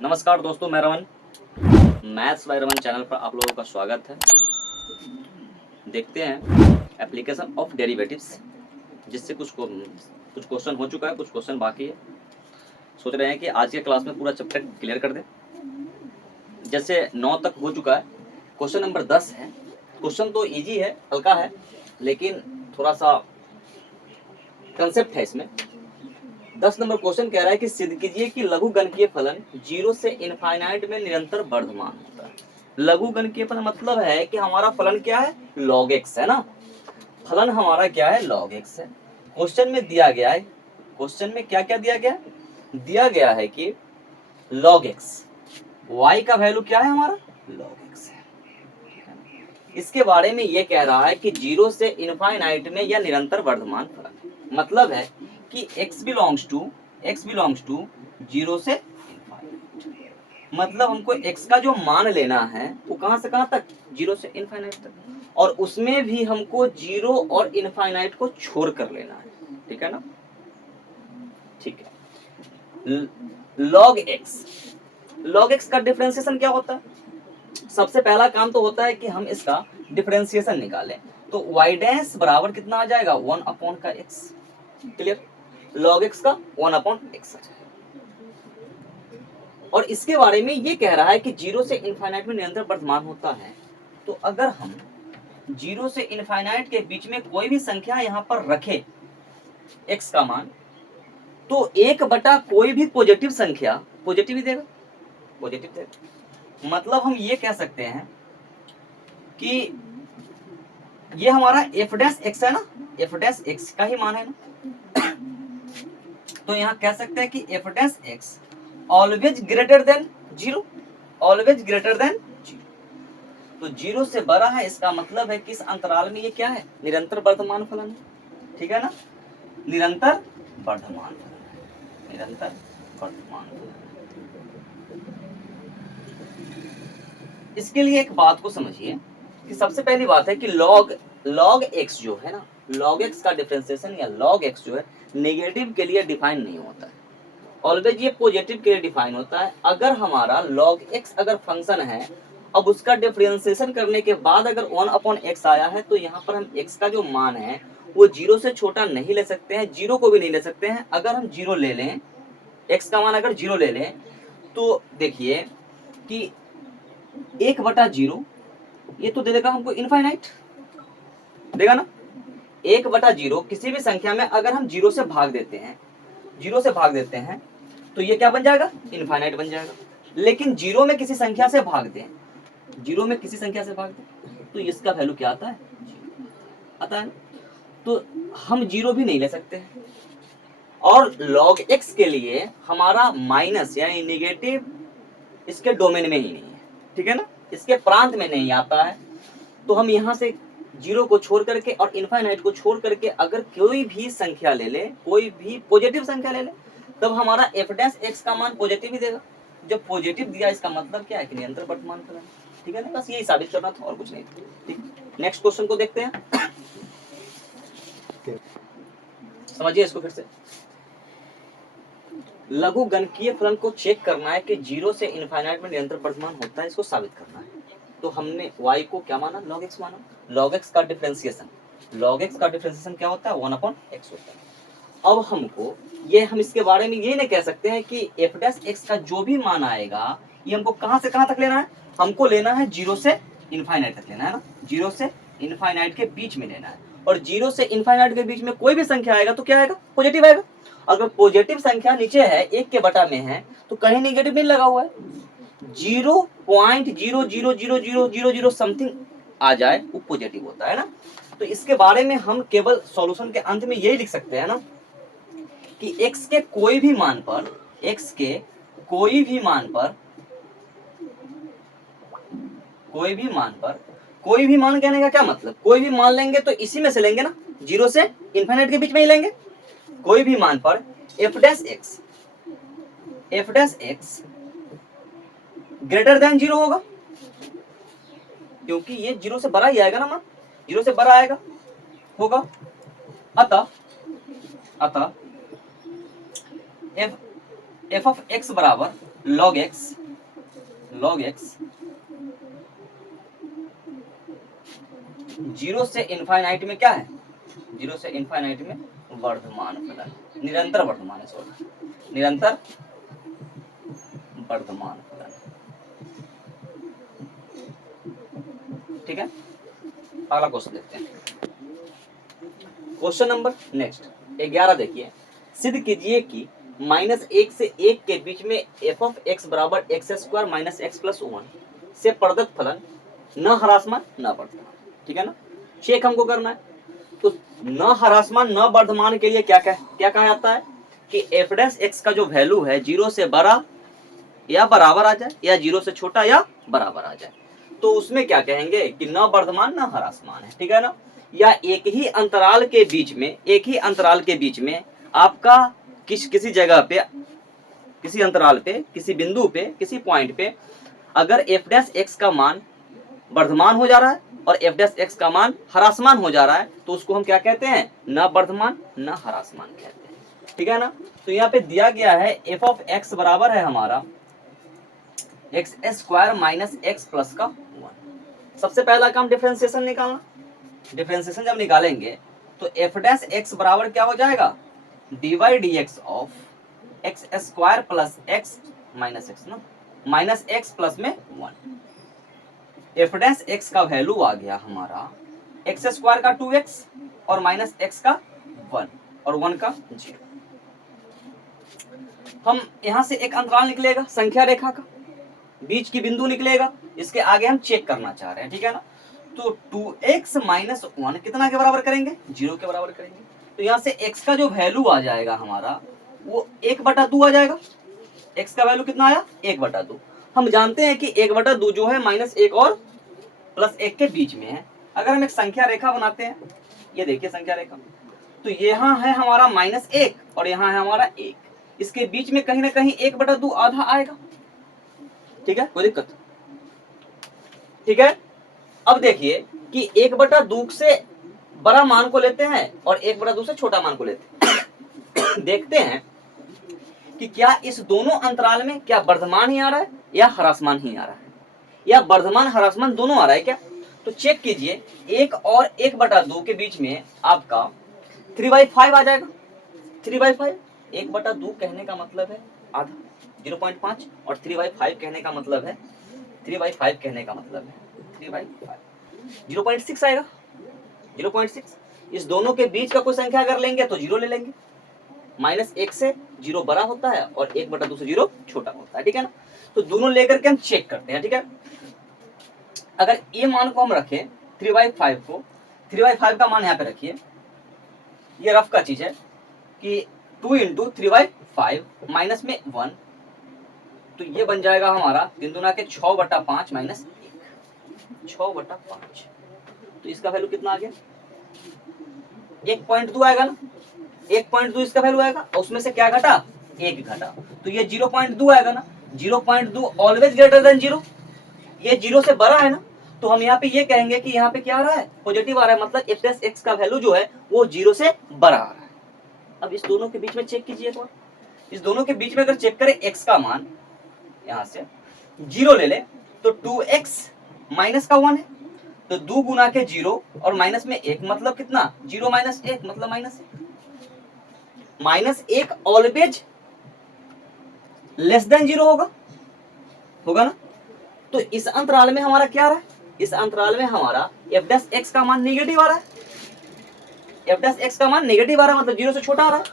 नमस्कार दोस्तों, मैं Raman. Maths by Raman channel पर आप लोगों का स्वागत है। देखते हैं एप्लीकेशन ऑफ डेरिवेटिव्स, जिससे कुछ क्वेश्चन हो चुका है, कुछ क्वेश्चन बाकी है। सोच रहे हैं कि आज के क्लास में पूरा चैप्टर क्लियर कर दें। जैसे 9 तक हो चुका है, क्वेश्चन नंबर 10 है। क्वेश्चन तो इजी है, हल्का है, लेकिन थोड़ा सा कंसेप्ट है इसमें। 10 नंबर क्वेश्चन कह रहा है कि सिद्ध कीजिए कि लघु गणकीय फलन 0 से इनफाइनाइट में निरंतर वर्धमान होता है। लघु गणकीय फलन मतलब है कि हमारा फलन क्या है, log x है ना। फलन हमारा क्या है, log x है। क्वेश्चन में दिया गया है, क्वेश्चन में क्या क्या दिया गया है, दिया गया है कि log x, y का वैल्यू क्या है हमारा, log x है। इसके बारे में ये कह रहा है कि 0 से इनफाइनाइट में यह निरंतर वर्धमान फलन है। मतलब है कि x बिलोंग्स टू 0 से इनफाइनाइट। मतलब हमको x का जो मान लेना है वो कहां से कहां तक, 0 से इनफाइनाइट तक, और उसमें भी हमको 0 और इनफाइनाइट को छोड़ कर लेना है। ठीक है ना, ठीक है। log x का डिफरेंशिएशन क्या होता है? सबसे पहला काम तो होता है कि हम इसका डिफरेंशिएशन निकालें। तो y डैश बराबर कितना आ जाएगा, 1 अपॉन का x। क्लियर, log x का 1 अपॉन x आ जाएगा। और इसके बारे में ये कह रहा है कि 0 से इनफाइनाइट में निरंतर वर्धमान होता है। तो अगर हम 0 से इनफाइनाइट के बीच में कोई भी संख्या यहाँ पर रखे x का मान, तो 1 बटा कोई भी पॉजिटिव संख्या पॉजिटिव ही देगा, पॉजिटिव देगा। मतलब हम ये कह सकते हैं कि ये हमारा f डैश x है ना, f डैश x का ही मान है ना। तो यहाँ कह सकते हैं कि f dash x always greater than 0, always greater than 0। तो 0 से बड़ा है, इसका मतलब है कि इस अंतराल में ये क्या है, निरंतर वर्धमान फलन है। ठीक है ना, निरंतर वर्धमान फलन, निरंतर वर्धमान फलन। इसके लिए एक बात को समझिए कि सबसे पहली बात है कि log x जो है ना, log x का डिफरेंशिएशन या log x जो है नेगेटिव के लिए डिफाइन नहीं होता है, ऑलवेज ये पॉजिटिव के लिए डिफाइन होता है। अगर हमारा log x अगर फंक्शन है, अब उसका डिफरेंशिएशन करने के बाद अगर 1 अपॉन x आया है, तो यहाँ पर हम x का जो मान है वो 0 से छोटा नहीं ले सकते हैं, 0 को भी नहीं ले सकते हैं। अगर हम 0 ले लें, x का मान अगर 0 ले लें, तो देखिए कि 1 बटा 0 ये तो दे देगा हमको इनफाइनाइट, देगा ना। 1 बटा 0 किसी भी संख्या में अगर हम 0 से भाग देते हैं, 0 से भाग देते हैं, तो ये क्या बन जाएगा, इनफाइनाइट बन जाएगा। लेकिन 0 में किसी संख्या से भाग दें, 0 में किसी संख्या से भाग दें, तो इसका वैल्यू क्या आता है, आता है ना। तो हम 0 भी नहीं ले सकते हैं। और log x के लिए हमारा माइनस यानी नेगेटिव इसके डोमेन में ही नहीं है। ठीक है ना, इसके प्रांत में नहीं आता है। तो हम यहाँ से 0 को छोड़ करके और इनफाइनाइट को छोड़ करके अगर कोई भी संख्या ले ले, कोई भी पॉजिटिव संख्या ले ले, तब हमारा f डैश x का मान पॉजिटिव ही देगा। जब पॉजिटिव दिया इसका मतलब क्या है कि निरंतर वर्तमान फलन। ठीक है ना, बस यही साबित करना था और कुछ नहीं। ठीक, नेक्स्ट क्वेश्चन को देखते हैं। समझिए इसको फिर से। लघु गणकीय फलन को चेक करना है कि 0 से इनफाइनाइट में निरंतर वर्तमान होता है, इसको साबित करना है। तो हमने y को क्या माना, log x माना। log x का डिफरेंशिएशन, log x का डिफरेंशिएशन क्या होता है, 1 अपॉन x होता है। अब हमको ये, हम इसके बारे में ये नहीं कह सकते हैं कि f डैश x का जो भी मान आएगा ये हमको कहां से कहां तक लेना है, हमको लेना है 0 से इनफाइनाइट तक लेना है ना, 0 से इनफाइनाइट के बीच में लेना है। और 0 से इनफाइनाइट के बीच में कोई भी संख्या आएगा तो क्या आएगा, पॉजिटिव आएगा। अगर पॉजिटिव संख्या नीचे है, 1 के बटा में है, तो कहीं नेगेटिव नहीं लगा हुआ है, 0.00000 समथिंग आ जाए वो पॉजिटिव होता है ना। तो इसके बारे में हम केवल सॉल्यूशन के अंत में यही लिख सकते हैं ना कि x के कोई भी मान पर, x के कोई भी मान पर, कोई भी मान पर, कोई भी मान कहने का क्या मतलब, कोई भी मान लेंगे तो इसी में से लेंगे ना, 0 से इनफाइनाइट के बीच में ही लेंगे। कोई भी मान पर f dash x greater than 0 होगा, क्योंकि ये 0 से बड़ा ही आएगा ना मान, 0 से बड़ा आएगा होगा। अतः f ऑफ x बराबर log x 0 से इनफाइनाइट में क्या है, 0 से इनफाइनाइट में वर्धमान फलन, निरंतर वर्धमान है, सॉरी निरंतर वर्धमान फलन। ठीक है, अगला क्वेश्चन देखते हैं। क्वेश्चन नंबर नेक्स्ट 11 देखिए, सिद्ध कीजिए कि -1 से 1 के बीच में f ऑफ x बराबर x square minus X plus 1 से प्रदत्त फलन न ह्रासमान न वर्धमान। ठीक है ना, चेक हमको करना है। तो न ह्रासमान न वर्धमान के लिए क्या कहा जाता है कि f डैश x का जो वैल्यू है 0 से बड़ा या बराबर आ जाए या 0 से छोटा या बराबर आ जाए, तो उसमें क्या कहेंगे कि न वर्धमान न ह्रासमान है। ठीक है ना, या एक ही अंतराल के बीच में आपका किसी जगह पे, किसी अंतराल पे, किसी बिंदु पे, किसी पॉइंट पे अगर f डैश x का मान वर्धमान हो जा रहा है और f डैश x का मान ह्रासमान हो जा रहा है, तो उसको हम क्या कहते हैं, न वर्धमान न ह्रासमान कहते हैं। ठीक है ना, तो यहाँ पे दिया गया है f ऑफ x बराबर है हमारा x square minus X plus का 1। सबसे पहला काम डिफरेंशिएशन निकालना। डिफरेंशिएशन जब निकालेंगे तो एफ डैश एक्स बराबर क्या हो जाएगा, D Y D X of X square plus X minus X ना, माइनस एक्स प्लस में 1। एफ डैश एक्स का वैल्यू आ गया हमारा एक्स स्क्वायर का 2x और माइनस एक्स का 1 और 1 का 0। हम यहां से एक अंतराल निकलेगा संख्या रेखा का, बीच की बिंदु निकलेगा, इसके आगे हम चेक करना चाह रहे हैं। ठीक है ना, तो 2x माइनस 1 कितना के बराबर करेंगे, 0 के बराबर करेंगे। तो यहाँ से x का जो वैल्यू आ जाएगा हमारा वो 1/2 आ जाएगा। x का वैल्यू कितना आया, 1/2। हम जानते हैं कि 1/2 जो है -1 और +1 के बीच में है। अगर हम एक संख्या रेखा बनाते हैं, ये देखिए संख्या रेखा, तो यहाँ है हमारा -1 और यहाँ है हमारा 1, इसके बीच में कहीं ना कहीं 1/2 आधा आएगा। ठीक है, कोई दिक्कत, ठीक है। अब देखिए कि 1/2 से बड़ा मान को लेते हैं और 1/2 से छोटा मान को लेते हैं। देखते हैं कि क्या इस दोनों अंतराल में क्या वर्धमान ही आ रहा है या ह्रासमान ही आ रहा है, या वर्धमान ह्रासमान दोनों आ रहा है क्या। तो चेक कीजिए, 1 और 1/2 के बीच में आपका 3/5 आ जाएगा। 3/5, 1/2 कहने का मतलब है आधा 0.5 और 3/5 कहने का मतलब है 3/5 कहने का मतलब है 3/5 0.6 आएगा। 0.6, इस दोनों के बीच का कोई संख्या अगर लेंगे तो 0 ले लेंगे। -1 से 0 बड़ा होता है और 1/2 से 0 छोटा होता है। ठीक है ना, तो दोनों लेकर के हम चेक करते हैं। ठीक है, अगर ये मान को हम रखें 3/5 को, 3/5 का मान यहाँ पे रखिए, ये रफ का चीज है कि 2 × 3/5 माइनस में 1, तो ये बन जाएगा हमारा 3 दूना के 6/5 माइनस 1, 6/5। तो इसका वैल्यू कितना आ गया, 1.2 आएगा ना, 1.2 इसका वैल्यू आएगा और उसमें से क्या घटा, 1 घटा, तो ये 0.2 आएगा ना। 0.2 ऑलवेज ग्रेटर देन 0, ये 0 से बड़ा है ना, तो हम यहाँ पे ये कहेंगे कि यहाँ पे क्या आ रहा है, पॉजिटिव आ रहा है, मतलब f डैश x का वैल्यू जो है वो 0 से बड़ा आ रहा है। अब इस दोनों के बीच में चेक कीजिए, तो इस दोनों के बीच में अगर चेक करें x का मान यहाँ से 0 ले ले तो 2x माइनस का 1 है, तो 2 गुना के 0 और माइनस में 1 मतलब कितना, 0 माइनस 1 मतलब -1 ऑलवेज लेस देन 0 होगा ना। तो इस अंतराल में हमारा क्या आ रहा है, इस अंतराल में हमारा f डैश x का मान नेगेटिव आ रहा है, f डैश x का मान नेगेटिव आ रहा है, मतलब 0 से छोटा आ रहा है।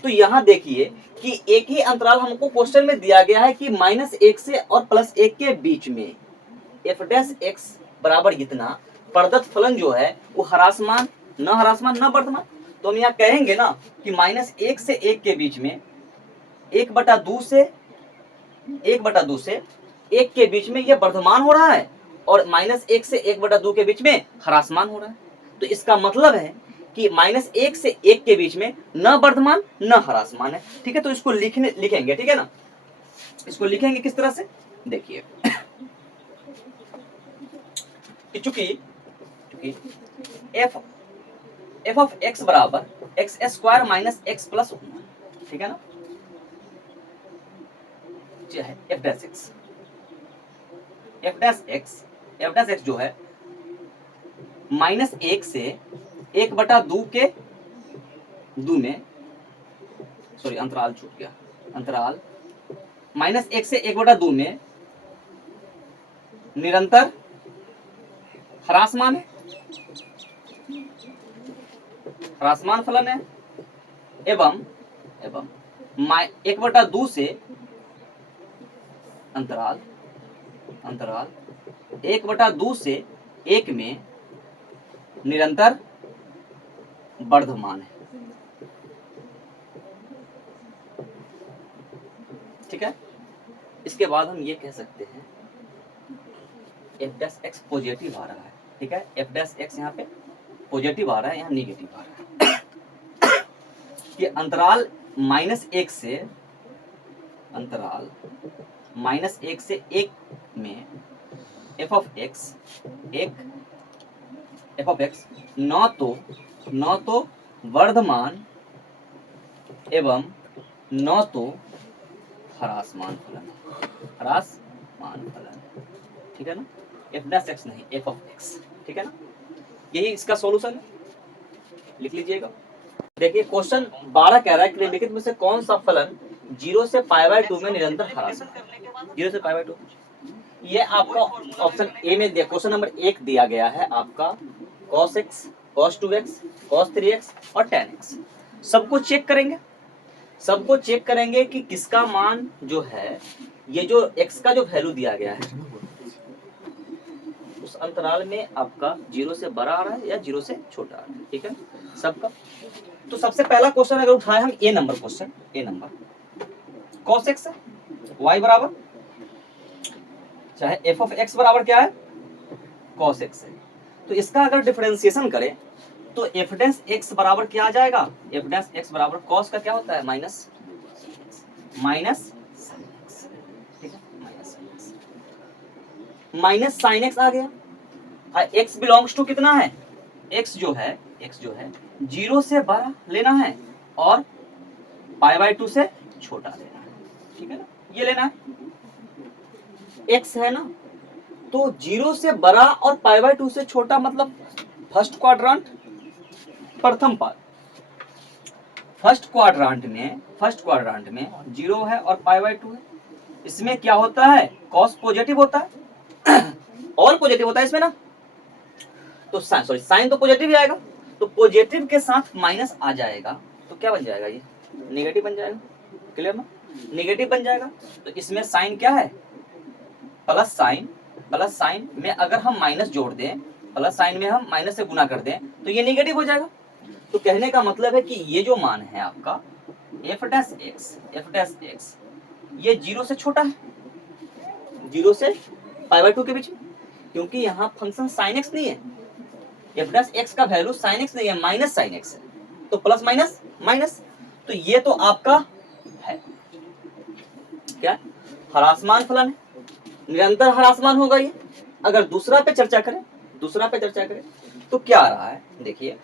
तो यहाँ देखिए कि एक ही अंतराल हमको क्वेश्चन में दिया गया है कि -1 से और +1 के बीच में f डैश x बराबर इतना प्रदत्त फलन जो है वो ह्रासमान न वर्धमान। तो हम यहाँ कहेंगे ना कि -1 से 1 के बीच में 1/2 से 1 के बीच में ये वर्धमान हो रहा है और -1 से 1/2 के बीच में ह्रासमान हो रहा है। तो इसका मतलब है कि -1 से 1 के बीच में न वर्धमान न ह्रासमान है। ठीक है, तो इसको लिखेंगे। ठीक है ना, इसको लिखेंगे किस तरह से, देखिए चूंकि f ऑफ x बराबर x square minus X plus 1, ठीक है ना, चाहे F dash x, F dash x जो है -1 से 1/2 के दो में, सॉरी अंतराल छूट गया, अंतराल -1 से 1/2 में निरंतर ह्रासमान है, ह्रासमान फलन है, एवं 1/2 से अंतराल 1/2 से 1 में निरंतर वर्धमान है। ठीक है, इसके बाद हम ये कह सकते हैं एफ डैश एक्स पॉजिटिव आ रहा है। ठीक है, एफ डैश एक्स यहाँ पे पॉजिटिव आ रहा है, यहाँ निगेटिव आ रहा है। कि अंतराल -1 से -1 में एफ ऑफ एक्स न तो वर्धमान एवं न तो ह्रासमान फलन, ठीक है ना, एफ डैश एक्स नहीं, एफ ऑफ एक्स। ठीक है ना, यही इसका सॉल्यूशन है, लिख लीजिएगा। देखिए क्वेश्चन 12 कह रहा है कि निम्नलिखित में से कौन सा फलन 0 से π/2 में निरंतर ह्रासमान, 0 से π/2, ये आपका ऑप्शन ए में दिया, क्वेश्चन नंबर 1 दिया गया है आपका cos x, cos 2x, cos 3x और tan x। सबको चेक करेंगे कि किसका मान जो है, ये जो x का जो वैल्यू दिया गया है उस अंतराल में आपका 0 से बड़ा आ रहा है या 0 से छोटा आ रहा है। ठीक है सबका। तो सबसे पहला क्वेश्चन अगर उठाए हम ए नंबर क्वेश्चन, ए नंबर cos x है, y बराबर चाहे f ऑफ x बराबर क्या है cos x है। तो इसका अगर डिफरेंशिएशन करें तो f डैश x बराबर क्या आ जाएगा, f डैश x बराबर cos का क्या होता है माइनस sin x। ठीक है, माइनस sin x आ गया। x बिलोंग्स टू कितना है, x जो है 0 से बड़ा लेना है और π/2 से छोटा लेना है। ठीक है ना, ये लेना है, x है ना, तो 0 से बड़ा और π/2 से छोटा मतलब फर्स्ट क्वाड्रेंट, प्रथम पाद, फर्स्ट क्वाड्रेंट में 0 है और π/2 है। इसमें क्या होता है, cos पॉजिटिव होता है और पॉजिटिव होता है इसमें ना, तो साइन तो पॉजिटिव ही आएगा, तो पॉजिटिव के साथ माइनस आ जाएगा तो क्या बन जाएगा, ये नेगेटिव बन जाएगा। क्लियर ना, नेगेटिव बन जाएगा। तो इसमें साइन क्या है, प्लस साइन में अगर हम माइनस जोड़ दें, प्लस साइन में हम माइनस से गुना कर दें तो ये नेगेटिव हो जाएगा। तो कहने का मतलब है कि ये जो मान है आपका एफ डैश एक्स ये 0 से छोटा है, 0 से π/2 के बीच में, क्योंकि यहाँ फंक्शन साइन एक्स नहीं है, एफ डैश एक्स का वैल्यू साइन एक्स नहीं है, माइनस साइन एक्स है, तो प्लस माइनस, तो ये तो आपका है क्या, ह्रासमान फलन है, निरंतर ह्रासमान होगा ये। अगर दूसरा पे चर्चा करें तो क्या आ रहा है, देखिए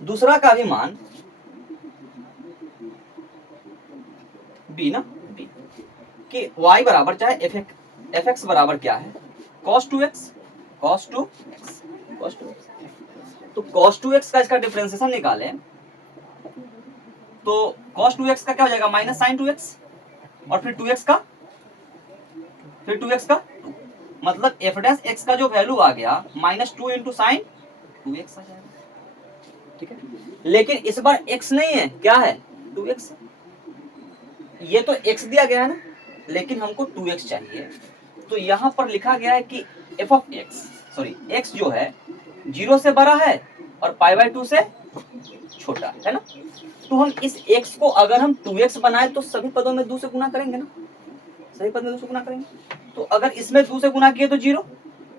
दूसरा का भी मान बी ना, बी कि y बराबर चाहे एफ एक्स बराबर क्या है cos 2x। तो cos 2x का इसका डिफरेंशिएशन निकालें तो cos 2x का क्या हो जाएगा माइनस sin 2x और फिर 2x का 2, मतलब f डैश x का जो वैल्यू आ गया -2 × sin 2x आ जाएगा। ठीक है, लेकिन इस बार x नहीं है, क्या है 2x। ये तो x दिया गया है ना, लेकिन हमको 2x चाहिए, तो यहाँ पर लिखा गया है कि f ऑफ x जो है 0 से बड़ा है और π/2 से छोटा है ना। तो हम इस x को अगर हम 2x बनाए तो सभी पदों में 2 से गुना करेंगे ना, सभी पद में 2 से गुना करेंगे। तो अगर इसमें 2 से गुना किए तो 0,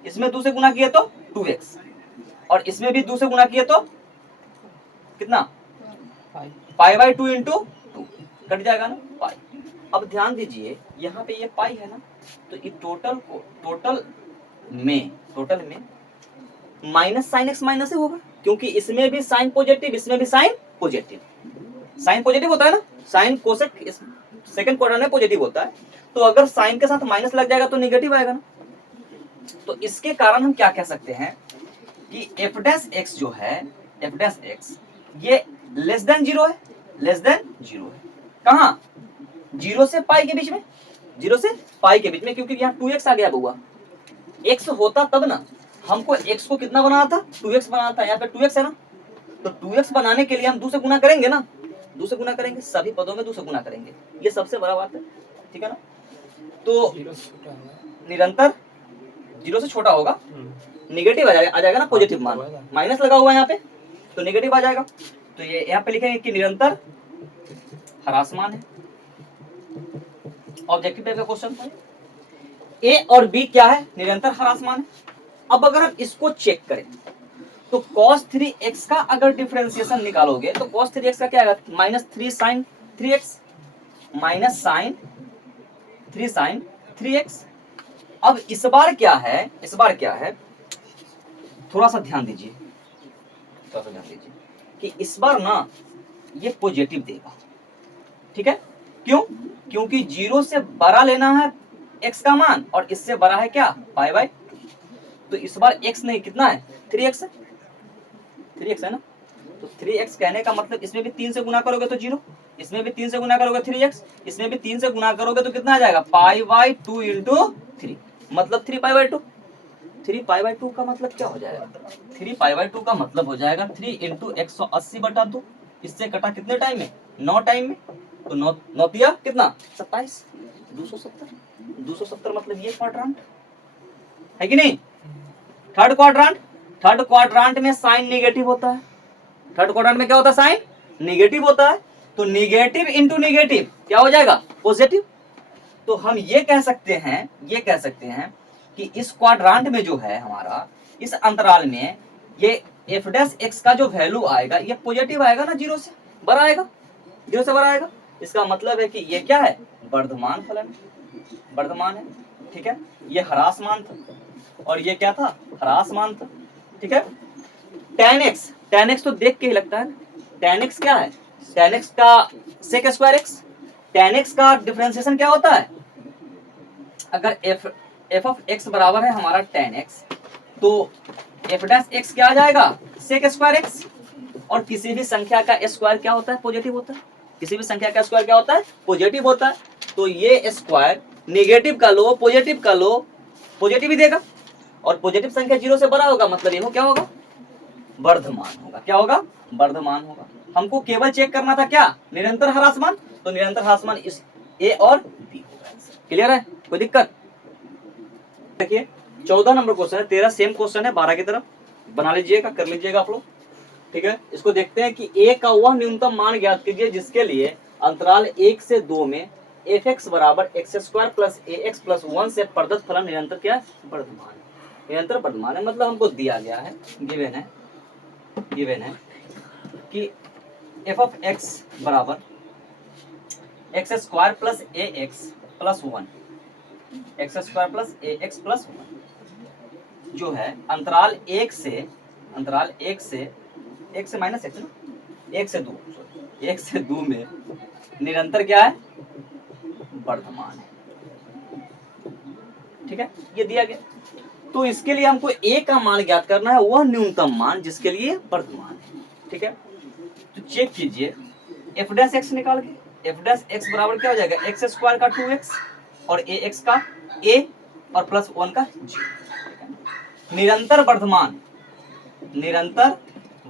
इसमें 2 से गुना किए तो 2x और इसमें भी 2 से गुना किए तो कितना π/2 × 2 कट जाएगा ना पाई। अब ध्यान दीजिए यहाँ पे ये पाई है ना, तो ये टोटल में माइनस साइन एक्स माइनस ही होगा, क्योंकि इसमें भी साइन पॉजिटिव, इसमें भी साइन पॉजिटिव होता है ना, साइन कोसेक सेकंड क्वाड्रेंट में पॉजिटिव होता है, तो अगर साइन के साथ माइनस लग जाएगा तो नेगेटिव आएगा ना। तो इसके कारण हम क्या कह सकते हैं कि एफ डैश एक्स जो है, एफ डैश एक्स ये लेस देन जीरो है, लेस देन जीरो है। कहाँ? जीरो से पाई के बीच में, जीरो से पाई के बीच में, क्योंकि यहाँ 2x आ गया बउआ। x होता तब ना, हमको x को कितना बनाना था, 2x बनाना था, यहाँ पे 2x है ना, तो 2x बनाने के लिए हम 2 से गुना करेंगे ना, 2 से गुना करेंगे, सभी पदों में 2 से गुना करेंगे, ये सबसे बड़ा बात है, ठीक है ना। तो निरंतर जीरो से छोटा होगा, निगेटिव आ जाएगा ना, पॉजिटिव मान, माइनस लगा हुआ है यहाँ पे तो निगेटिव आ जाएगा। तो ये यहाँ पे लिखेंगे कि निरंतर ह्रासमान है। ऑब्जेक्टिव टाइप का क्वेश्चन है। ए और बी क्या है, निरंतर ह्रासमान है। अब अगर हम इसको चेक करें तो cos 3x का अगर डिफरेंशिएशन निकालोगे तो cos 3x का क्या आएगा, minus 3 sine 3x, minus sine 3 sine 3x। अब इस बार क्या है, इस बार क्या है, थोड़ा सा ध्यान दीजिए, थोड़ा सा ध्यान दीजिए कि इस बार ना ये पॉजिटिव देगा, ठीक है। क्यों? क्योंकि जीरो से बड़ा लेना है x का मान और इससे बड़ा है क्या, पाई बाई, तो इस बार x नहीं, कितना है, 3x है, 3x है ना। तो 3x कहने का मतलब इसमें भी 3 से गुना करोगे तो जीरो, इसमें भी 3 से गुना करोगे 3x, इसमें भी 3 से गुना करोगे तो कितना आ जाएगा, पाई बाई 2 इंटू 3, मतलब 3 पाई बाई 2। 3 पाई बाई 2 का मतलब क्या हो जाएगा, 3 पाई बाई 2 का मतलब हो जाएगा 3 इंटू 180 बटा 2। इससे कटा कितने टाइम में, 9 टाइम में, तो 9 दिया कितना, 27, 270, 270 मतलब ये क्वाड्रेंट है कि नहीं। थर्ड क्वाड्रेंट, थर्ड क्वाड्रेंट में साइन नेगेटिव होता है, थर्ड क्वाड्रेंट में क्या होता है, साइन नेगेटिव होता है, तो नेगेटिव इंटू नेगेटिव क्या हो जाएगा, पॉजिटिव। तो हम ये कह सकते हैं, ये कह सकते हैं कि इस क्वाड्रेंट में जो है हमारा, इस अंतराल में ये एफ डैश एक्स का जो वैल्यू आएगा ये पॉजिटिव आएगा ना, जीरो से बड़ा आएगा, जीरो से बड़ा आएगा। इसका मतलब है कि ये क्या है, वर्धमान फलन, वर्धमान है, ठीक है। ये ह्रासमान था और ये क्या था, ह्रासमान था, ठीक है। tan x, tan x तो देख के ही लगता है, tan x क्या है, tan x का sec square x, tan x का डिफरेंशिएशन क्या होता है, अगर f ऑफ x बराबर है हमारा tan x, तो f डैश x क्या आ जाएगा, sec स्क्वायर x। और किसी भी संख्या का स्क्वायर क्या होता है, पॉजिटिव होता है, किसी भी संख्या का स्क्वायर क्या होता है, पॉजिटिव होता है। तो ये स्क्वायर नेगेटिव का लो, पॉजिटिव का लो, पॉजिटिव ही देगा, और पॉजिटिव संख्या जीरो से बड़ा होगा, मतलब ये क्या होगा, वर्धमान होगा। क्या होगा, वर्धमान होगा। हमको केवल चेक करना था क्या, निरंतर ह्रासमान, तो निरंतर ह्रासमान इस ए और बी होगा। क्लियर है, कोई दिक्कत। देखिए 14 नंबर क्वेश्चन है, 13 सेम क्वेश्चन है, 12 की तरफ बना लीजिएगा, कर लीजिएगा आप लोग, ठीक है। इसको देखते हैं कि ए का वह न्यूनतम मान ज्ञात कीजिए जिसके लिए अंतराल 1 से 2 में एफ एक्स बराबर x square plus a x plus 1 से प्रदत्त फलन निरंतर क्या है, वर्धमान है। निरंतर वर्धमान है मतलब हमको दिया गया है, गिवन है, गिवन है कि एफ ऑफ एक्स बराबर x square plus a x plus 1, x square plus a x plus 1 जो है अंतराल 1 से, अंतराल 1 से माइनस एक्स ना, 1 से 2, 1 से 2 में निरंतर क्या है, वर्धमान है, ठीक है। ये दिया गया, तो इसके लिए हमको ए का मान ज्ञात करना है, वह न्यूनतम मान जिसके लिए वर्धमान है, ठीक है। तो चेक कीजिए एफ डैश एक्स निकाल के, एफ डैश एक्स बराबर क्या हो जाएगा, एक्स स्क्वायर का 2x और ए एक्स का a और प्लस 1 का 0। निरंतर वर्धमान, निरंतर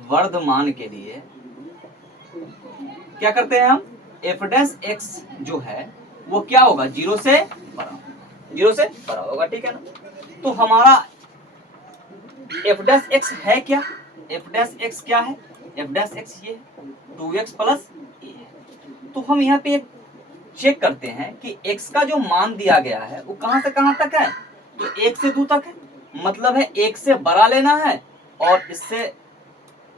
वर्धमान के लिए क्या करते हैं हम, एफ डैश एक्स जो है वो क्या होगा, जीरो से बड़ा, जीरो से बड़ा होगा, ठीक है ना। तो हमारा एफ डैश एक्स है क्या, एफ डैश एक्स क्या है, एफ डैश एक्स ये 2x प्लस ए है। तो हम यहाँ पे चेक करते हैं कि x का जो मान दिया गया है वो कहां से कहां तक है, तो 1 से 2 तक है, मतलब है 1 से बड़ा लेना है और इससे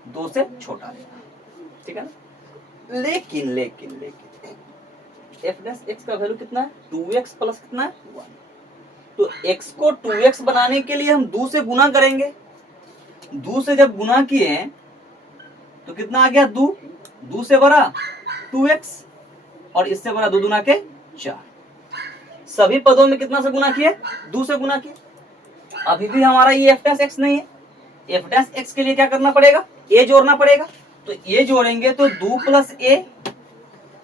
2 से छोटा लेना है, ठीक है ना। लेकिन लेकिन लेकिन एफ डैश एक्स का वैल्यू कितना है, 2x प्लस कितना है 1। तो x को 2x बनाने के लिए हम 2 से गुना करेंगे, 2 से जब गुना किए तो कितना आ गया, 2 से बड़ा 2x, और इससे बड़ा 2 दूना के 4। सभी पदों में कितना से गुना किए? 2 से गुना किए। अभी भी हमारा ये एफ डैश एक्स नहीं है। एफ डैश एक्स के लिए क्या करना पड़ेगा? ए जोड़ना पड़ेगा। तो ए जोड़ेंगे तो 2 प्लस ए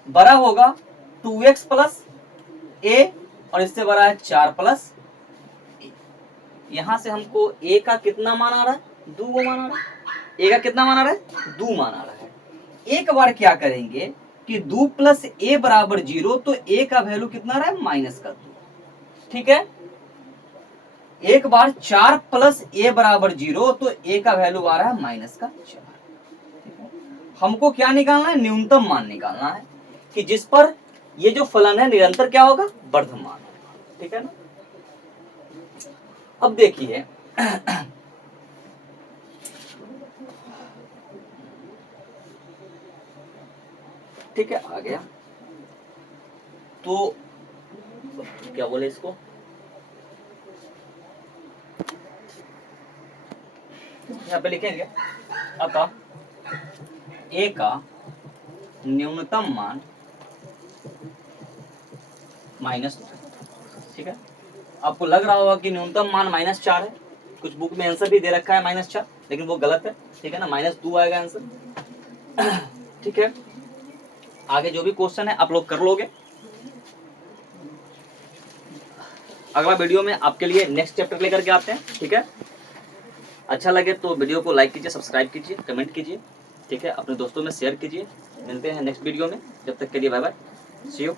बड़ा होगा 2x प्लस ए, और इससे बड़ा है 4 प्लस ए। यहां से हमको ए का कितना मान आ रहा है? 2 मान आ रहा है। ए का कितना मान आ रहा है? 2 मान आ रहा है। एक बार क्या करेंगे कि 2 प्लस ए बराबर 0, तो ए का वैल्यू कितना आ रहा है? माइनस का 2। ठीक है। एक बार 4 प्लस ए बराबर 0, तो ए का वैल्यू आ रहा है माइनस का 4। हमको क्या निकालना है? न्यूनतम मान निकालना है कि जिस पर ये जो फलन है निरंतर क्या होगा? वर्धमान होगा। ठीक है ना। अब देखिए ठीक है, आ गया। तो क्या बोले इसको, यहाँ पे लिखेंगे अतः ए का न्यूनतम मान -2। ठीक है। आपको लग रहा होगा कि न्यूनतम मान -4 है। कुछ बुक में आंसर भी दे रखा है -4, लेकिन वो गलत है। ठीक है ना, -2 आएगा आंसर। ठीक है। आगे जो भी क्वेश्चन है आप लोग कर लोगे। अगला वीडियो में आपके लिए नेक्स्ट चैप्टर लेकर के आते हैं। ठीक है। अच्छा लगे तो वीडियो को लाइक कीजिए, सब्सक्राइब कीजिए, कमेंट कीजिए। ठीक है। अपने दोस्तों में शेयर कीजिए। मिलते हैं नेक्स्ट वीडियो में। जब तक के लिए बाय बाय, सी यू।